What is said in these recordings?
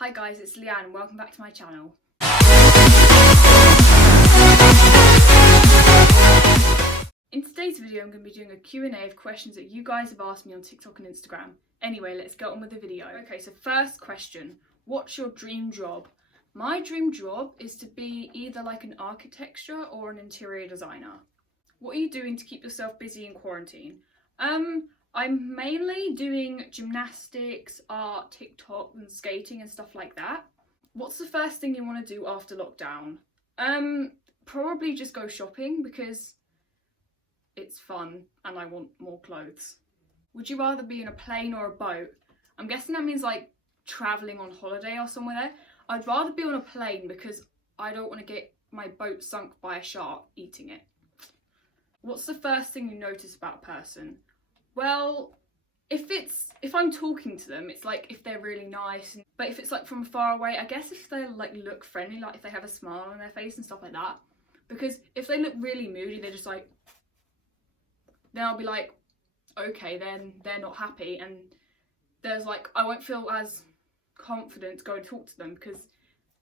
Hi guys, it's Leanne, welcome back to my channel. In today's video I'm going to be doing a Q&A of questions that you guys have asked me on TikTok and Instagram. Anyway, let's get on with the video. Okay, so first question, what's your dream job? My dream job is to be either like an architecture or an interior designer. What are you doing to keep yourself busy in quarantine? I'm mainly doing gymnastics, art, TikTok and skating and stuff like that. What's the first thing you want to do after lockdown? Probably just go shopping because it's fun and I want more clothes. Would you rather be in a plane or a boat? I'm guessing that means like travelling on holiday or somewhere. I'd rather be on a plane because I don't want to get my boat sunk by a shark eating it. What's the first thing you notice about a person? Well, if I'm talking to them, it's like if they're really nice, but if it's like from far away, I guess if they like look friendly, like if they have a smile on their face and stuff like that. Because if they look really moody, they're just like, then I'll be like, okay, then they're not happy, and there's like, I won't feel as confident to go and talk to them because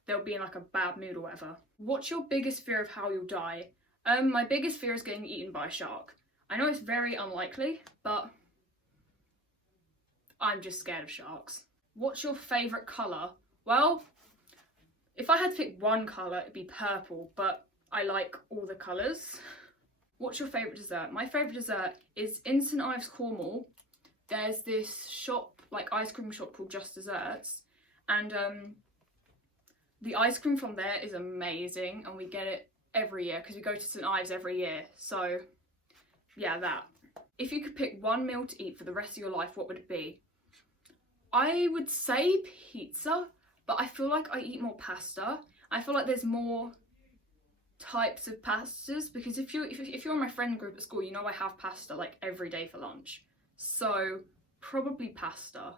they'll be in like a bad mood or whatever. What's your biggest fear of how you'll die? My biggest fear is getting eaten by a shark. I know it's very unlikely, but I'm just scared of sharks. What's your favourite colour? Well, if I had to pick one colour, it'd be purple, but I like all the colours. What's your favourite dessert? My favourite dessert is in St Ives, Cornwall. There's this shop, like ice cream shop called Just Desserts, and the ice cream from there is amazing, and we get it every year because we go to St Ives every year. So yeah, that. If you could pick one meal to eat for the rest of your life, what would it be? I would say pizza, but I feel like I eat more pasta. I feel like there's more types of pastas because if you're in my friend group at school, you know I have pasta like every day for lunch. So probably pasta.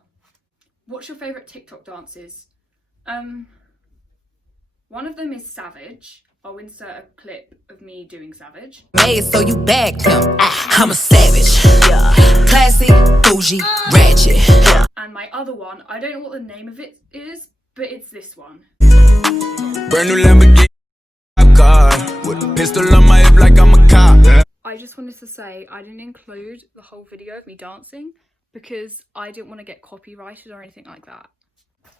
What's your favourite TikTok dances? One of them is Savage. I'll insert a clip of me doing Savage. Made so you bagged him. I'm a savage. Classy, bougie, ratchet. And my other one, I don't know what the name of it is, but it's this one. Brand new Lamborghini car with a pistol on my hip like I'm a cop. I just wanted to say I didn't include the whole video of me dancing because I didn't want to get copyrighted or anything like that.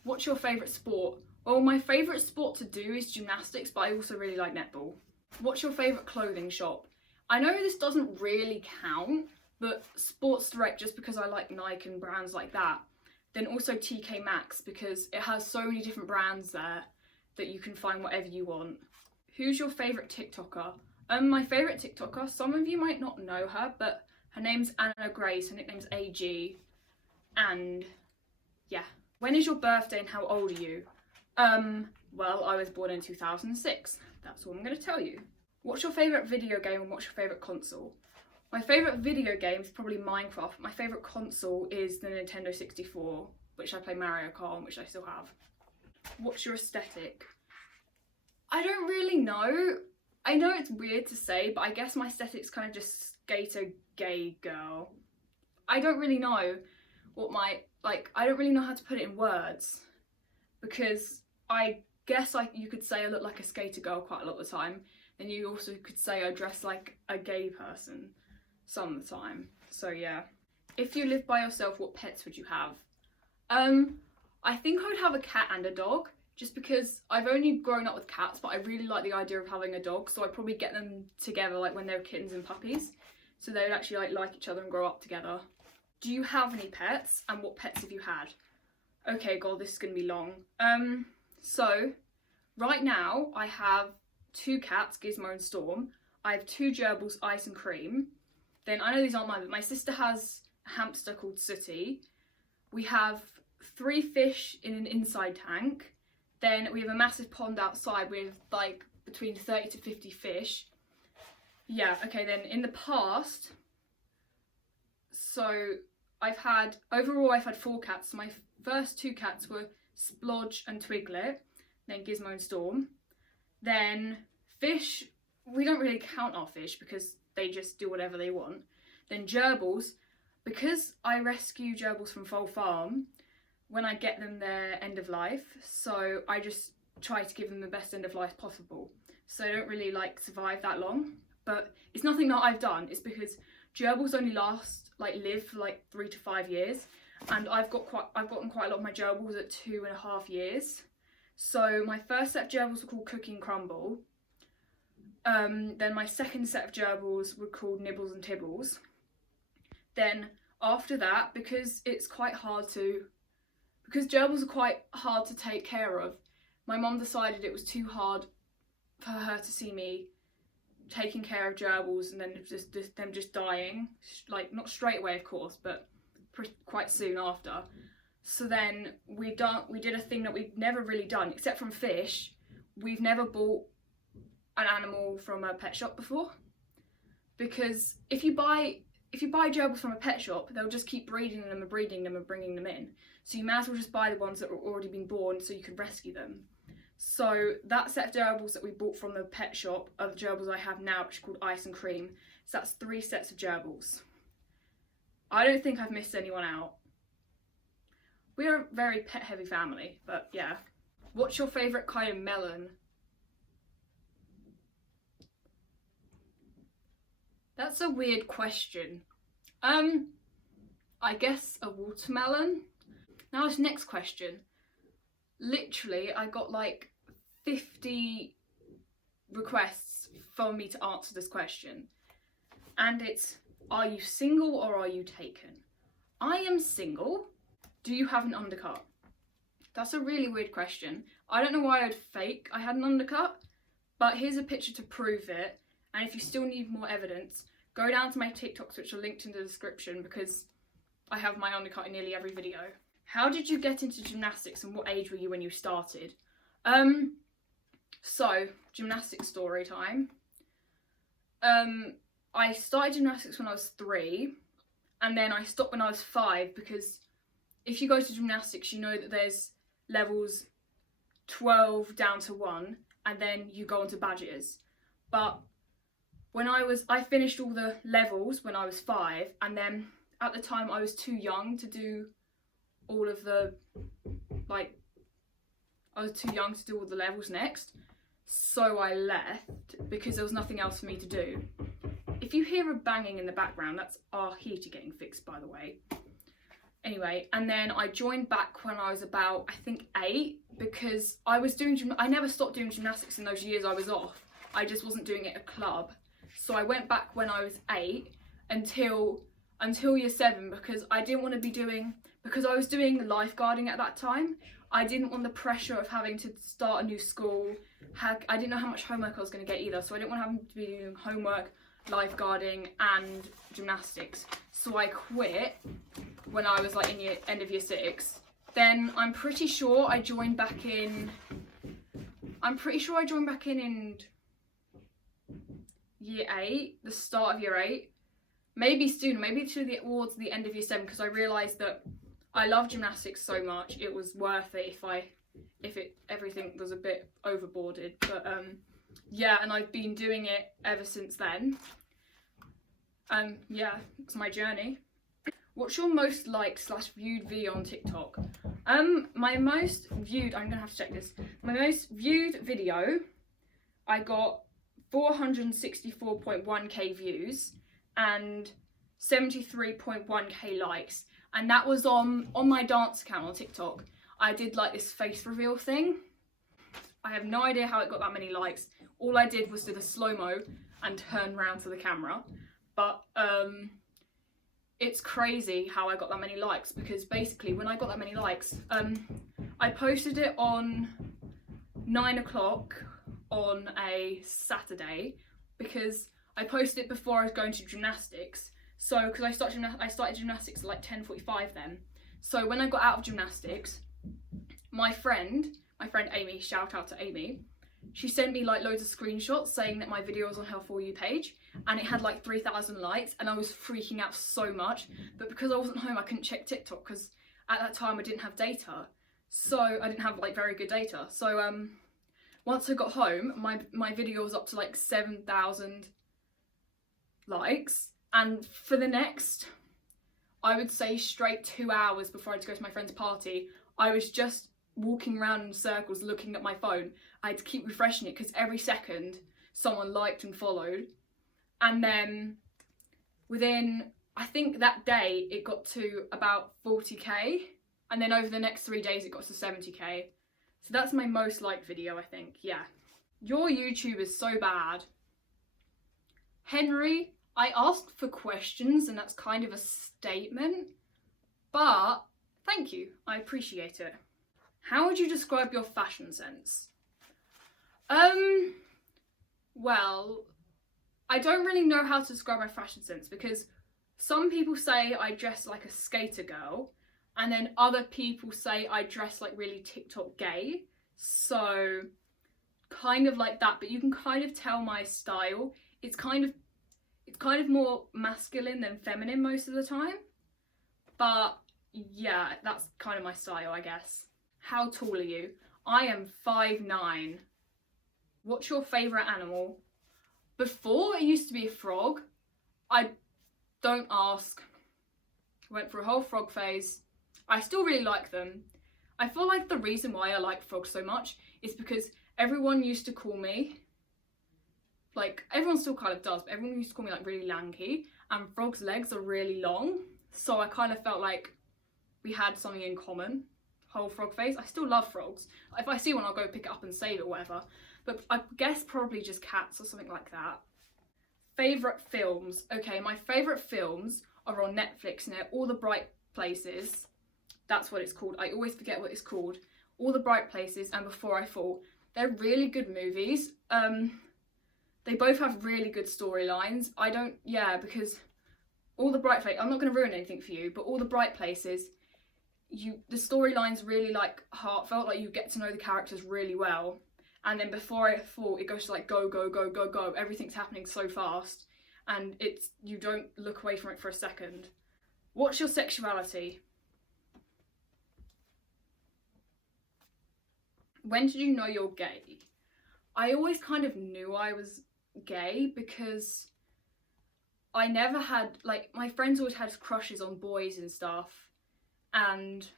What's your favourite sport? Well, my favourite sport to do is gymnastics, but I also really like netball. What's your favourite clothing shop? I know this doesn't really count, but Sports Direct, just because I like Nike and brands like that. Then also TK Maxx because it has so many different brands there that you can find whatever you want. Who's your favourite TikToker? My favourite TikToker, some of you might not know her, but her name's Anna Grace, her nickname's AG, and yeah. When is your birthday and how old are you? Well, I was born in 2006. That's all I'm going to tell you. What's your favourite video game and what's your favourite console? My favourite video game is probably Minecraft. My favourite console is the Nintendo 64, which I play Mario Kart on, which I still have. What's your aesthetic? I don't really know. I know it's weird to say, but I guess my aesthetic's kind of just skater gay girl. I don't really know what my, I don't really know how to put it in words because I guess you could say I look like a skater girl quite a lot of the time. And you also could say I dress like a gay person some of the time. So yeah. If you lived by yourself, what pets would you have? I think I would have a cat and a dog, just because I've only grown up with cats, but I really like the idea of having a dog, so I'd probably get them together like when they were kittens and puppies, so they would actually like each other and grow up together. Do you have any pets, and what pets have you had? Okay, God, this is gonna be long. So right now I have 2 cats, Gizmo and Storm. I have 2 gerbils, Ice and Cream. Then, I know these aren't mine, but my sister has a hamster called Sooty. We have 3 fish in an inside tank. Then we have a massive pond outside with like between 30 to 50 fish. Yeah, okay, then in the past, so overall I've had 4 cats. My first 2 cats were Splodge and Twiglet, then Gizmo and Storm. Then fish, we don't really count our fish because they just do whatever they want. Then gerbils, because I rescue gerbils from Foal Farm, when I get them their end of life. So I just try to give them the best end of life possible. So they don't really like survive that long. But it's nothing that I've done. It's because gerbils only live for like 3 to 5 years. And I've gotten quite a lot of my gerbils at 2.5 years. So my first set of gerbils were called Cookie and Crumble. Then my second set of gerbils were called Nibbles and Tibbles. Then after that, because gerbils are quite hard to take care of, my mum decided it was too hard for her to see me taking care of gerbils and then them just dying, like not straight away of course, but quite soon after. So then we did a thing that we've never really done, except from fish. We've never bought an animal from a pet shop before, because if you buy gerbils from a pet shop, they'll just keep breeding them and breeding them and bringing them in. So you may as well just buy the ones that are already been born so you can rescue them. So that set of gerbils that we bought from the pet shop are the gerbils I have now, which are called Ice and Cream. So that's 3 sets of gerbils. I don't think I've missed anyone out. We're a very pet heavy family, but yeah. What's your favourite kind of melon? That's a weird question. I guess a watermelon. Now this next question. Literally, I got like 50 requests for me to answer this question. And it's, are you single or are you taken? I am single. Do you have an undercut? That's a really weird question. I don't know why I'd fake I had an undercut, but here's a picture to prove it. And if you still need more evidence, go down to my TikToks, which are linked in the description, because I have my undercut in nearly every video. How did you get into gymnastics and what age were you when you started? So, gymnastics story time. I started gymnastics when I was 3, and then I stopped when I was 5, because if you go to gymnastics, you know that there's levels 12 down to 1, and then you go on to badges. But when I finished all the levels when I was 5, and then at the time I was too young to do all of the, I was too young to do all the levels next, so I left because there was nothing else for me to do. If you hear a banging in the background, that's our heater getting fixed, by the way. Anyway, and then I joined back when I was about, I think 8, because I never stopped doing gymnastics in those years I was off. I just wasn't doing it at a club. So I went back when I was 8 until year 7, because I didn't want to be because I was doing lifeguarding at that time. I didn't want the pressure of having to start a new school. I didn't know how much homework I was going to get either, so I didn't want to have to be doing homework, lifeguarding and gymnastics. So I quit when I was like in end of year 6. Then I'm pretty sure I joined back in year 8, the start of year 8. Maybe sooner, maybe towards the end of year 7, because I realised that I love gymnastics so much, it was worth it if everything was a bit overboarded. But yeah, and I've been doing it ever since then. Yeah, it's my journey. What's your most liked / viewed video on TikTok? My most viewed, I'm gonna have to check this. My most viewed video, I got 464.1k views and 73.1k likes, and that was on my dance account on TikTok. I did like this face reveal thing. I have no idea how it got that many likes. All I did was do the slow-mo and turn around to the camera, but it's crazy how I got that many likes, because basically when I got that many likes, I posted it on 9 o'clock on a Saturday, because I posted it before I was going to gymnastics. So, because I started gymnastics at like 10:45 then. So when I got out of gymnastics, my friend Amy, shout out to Amy, she sent me like loads of screenshots saying that my video was on her For You page, and it had like 3,000 likes, and I was freaking out so much. But because I wasn't home, I couldn't check TikTok, because at that time I didn't have data. So I didn't have like very good data. So once I got home, my video was up to like 7,000 likes, and for the next, I would say straight 2 hours before I had to go to my friend's party, I was just walking around in circles looking at my phone. I had to keep refreshing it because every second someone liked and followed. And then within, I think that day it got to about 40k, and then over the next 3 days it got to 70k. So that's my most liked video, I think. Yeah. Your YouTube is so bad. Henry, I asked for questions and that's kind of a statement, but thank you, I appreciate it. How would you describe your fashion sense? Well, I don't really know how to describe my fashion sense because some people say I dress like a skater girl, and then other people say I dress like really TikTok gay. So kind of like that, but you can kind of tell my style. It's kind of more masculine than feminine most of the time. But yeah, that's kind of my style, I guess. How tall are you? I am 5'9". What's your favourite animal? Before it used to be a frog. Don't ask. Went through a whole frog phase. I still really like them. I feel like the reason why I like frogs so much is because everyone used to call me, like everyone still kind of does, but everyone used to call me like really lanky, and frogs' legs are really long. So I kind of felt like we had something in common. Whole frog phase. I still love frogs. If I see one, I'll go pick it up and save it or whatever. But I guess probably just cats or something like that. Favourite films. Okay, my favourite films are on Netflix and they're All the Bright Places. That's what it's called. I always forget what it's called. All the Bright Places and Before I Fall. They're really good movies. They both have really good storylines. Because All the Bright Places, I'm not going to ruin anything for you, but All the Bright Places, the storyline's really like heartfelt, like you get to know the characters really well. And then Before I Fall, it goes to like go, go, go, go, go. Everything's happening so fast and you don't look away from it for a second. What's your sexuality? When did you know you're gay? I always kind of knew I was gay because I never had, like, my friends always had crushes on boys and stuff, and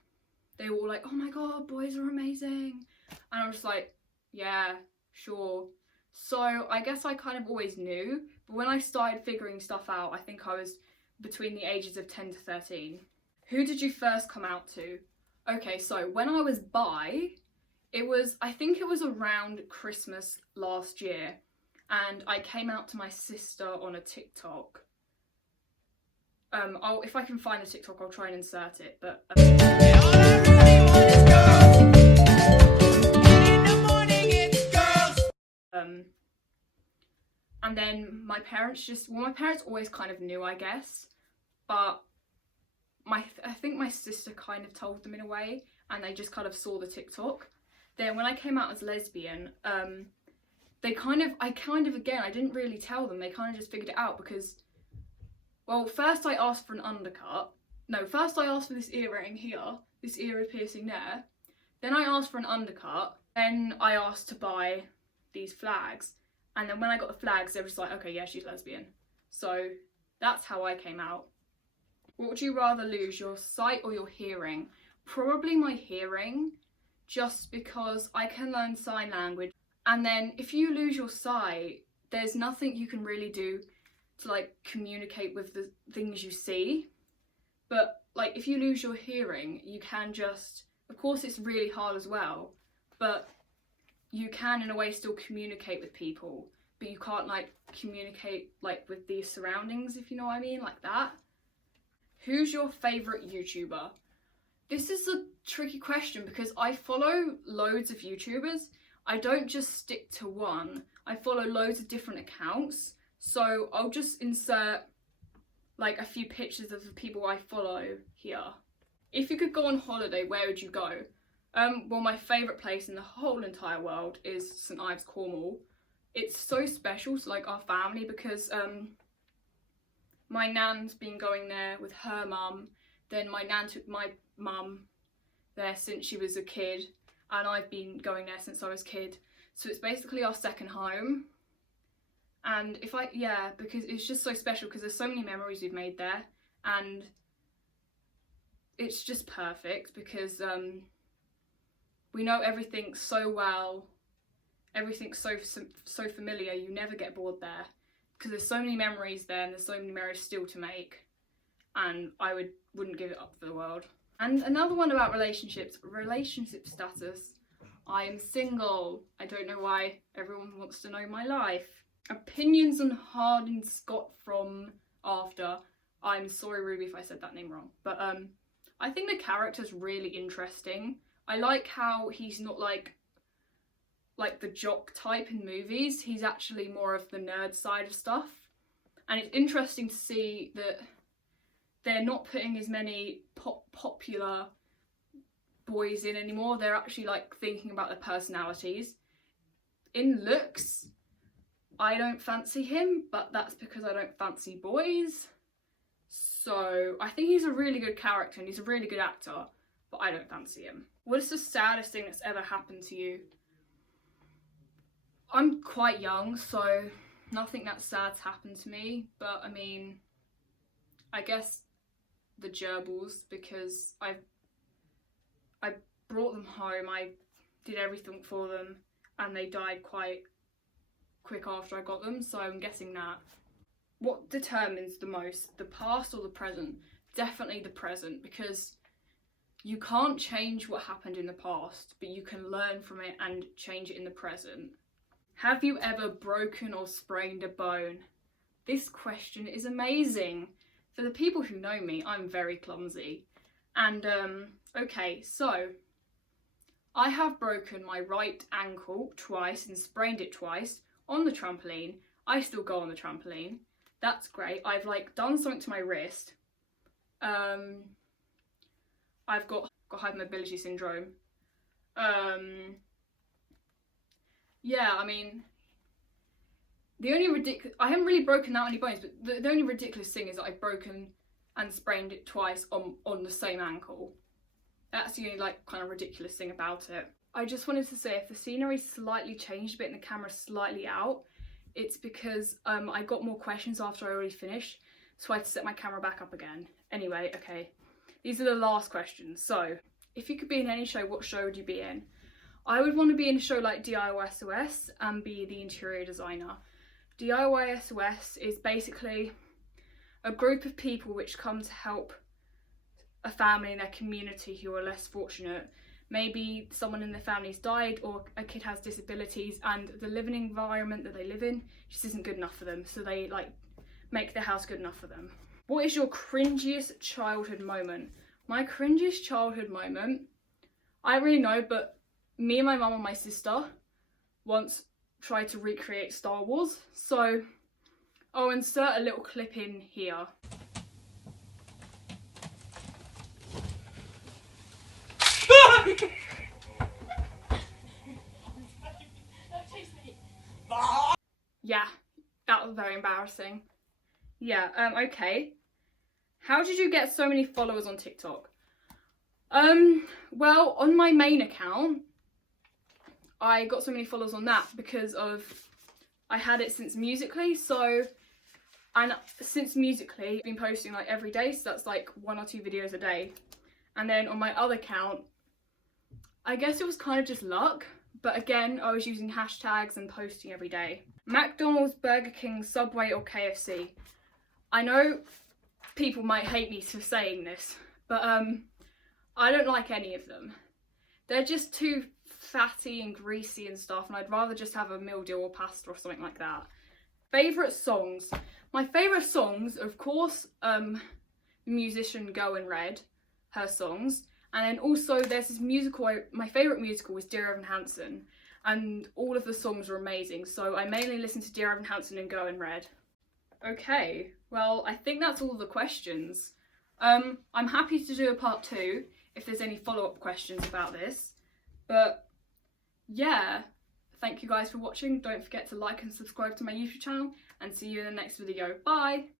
they were all like, oh my god, boys are amazing, and I'm just like, yeah, sure. So I guess I kind of always knew, but when I started figuring stuff out, I think I was between the ages of 10 to 13. Who did you first come out to? Okay, so when I was bi, I think it was around Christmas last year, and I came out to my sister on a TikTok. If I can find the TikTok, I'll try and insert it, but... And then my parents always kind of knew, I guess, but I think my sister kind of told them in a way, and they just kind of saw the TikTok. Then when I came out as lesbian, I didn't really tell them, they kind of just figured it out because, well, first I asked for an undercut. No, first I asked for this earring here, this ear piercing there. Then I asked for an undercut. Then I asked to buy these flags. And then when I got the flags, they were just like, okay, yeah, she's lesbian. So that's how I came out. What would you rather lose, your sight or your hearing? Probably my hearing, just because I can learn sign language. And then if you lose your sight, there's nothing you can really do to like communicate with the things you see. But like if you lose your hearing, you can just, of course it's really hard as well, but you can in a way still communicate with people, but you can't like communicate like with the surroundings, if you know what I mean, like that. Who's your favourite YouTuber? This is a tricky question because I follow loads of YouTubers. I don't just stick to one. I follow loads of different accounts. So I'll just insert like a few pictures of the people I follow here. If you could go on holiday, where would you go? Well, my favourite place in the whole entire world is St Ives, Cornwall. It's so special to like our family because my nan's been going there with her mum. Then my nan took my mum there since she was a kid, and I've been going there since I was a kid. So it's basically our second home. And because it's just so special because there's so many memories we've made there, and it's just perfect because We know everything so well, everything's so familiar, you never get bored there. Because there's so many memories there and there's so many memories still to make. And I wouldn't give it up for the world. And another one about relationships, relationship status. I am single. I don't know why everyone wants to know my life. Opinions on Hardin Scott from After. I'm sorry, Ruby, if I said that name wrong. But I think the character's really interesting. I like how he's not like the jock type in movies. He's actually more of the nerd side of stuff. And it's interesting to see that they're not putting as many popular boys in anymore. They're actually like thinking about their personalities. In looks, I don't fancy him, but that's because I don't fancy boys. So I think he's a really good character and he's a really good actor, but I don't fancy him. What is the saddest thing that's ever happened to you? I'm quite young, so nothing that sad's happened to me, but I mean, I guess the gerbils, because I brought them home, I did everything for them, and they died quite quick after I got them, so I'm guessing that. What determines the most, the past or the present? Definitely the present, because you can't change what happened in the past, but you can learn from it and change it in the present. Have you ever broken or sprained a bone? This question is amazing. For the people who know me, I'm very clumsy. And, okay, so I have broken my right ankle twice and sprained it twice on the trampoline. I still go on the trampoline. That's great. I've like done something to my wrist. I've got hypermobility syndrome. Yeah, I mean, I haven't really broken that many bones, but the only ridiculous thing is that I've broken and sprained it twice on the same ankle. That's the only like kind of ridiculous thing about it. I just wanted to say, if the scenery slightly changed a bit and the camera's slightly out, it's because I got more questions after I already finished, so I had to set my camera back up again. Anyway, okay, these are the last questions. So, if you could be in any show, what show would you be in? I would want to be in a show like DIY SOS and be the interior designer. DIY SOS is basically a group of people which come to help a family in their community who are less fortunate. Maybe someone in their family's died or a kid has disabilities and the living environment that they live in just isn't good enough for them, so they like make their house good enough for them. What is your cringiest childhood moment? My cringiest childhood moment, I don't really know, but me and my mum and my sister once tried to recreate Star Wars, so I'll insert a little clip in here. Yeah, that was very embarrassing. Yeah, okay. How did you get so many followers on TikTok? Well, on my main account, I got so many followers on that because I had it since Musical.ly, and since Musical.ly, I've been posting like every day, so that's like 1 or 2 videos a day. And then on my other account, I guess it was kind of just luck, but again, I was using hashtags and posting every day. McDonald's, Burger King, Subway or KFC? I know people might hate me for saying this, but I don't like any of them. They're just too fatty and greasy and stuff, and I'd rather just have a meal deal or pasta or something like that. Favourite songs? My favourite songs, of course, the musician Girl in Red, her songs, and then also there's this musical, my favourite musical was Dear Evan Hansen, and all of the songs are amazing, so I mainly listen to Dear Evan Hansen and Girl in Red. Okay, well, I think that's all the questions. I'm happy to do a part 2 if there's any follow-up questions about this, but yeah, thank you guys for watching. Don't forget to like and subscribe to my YouTube channel, and see you in the next video. Bye!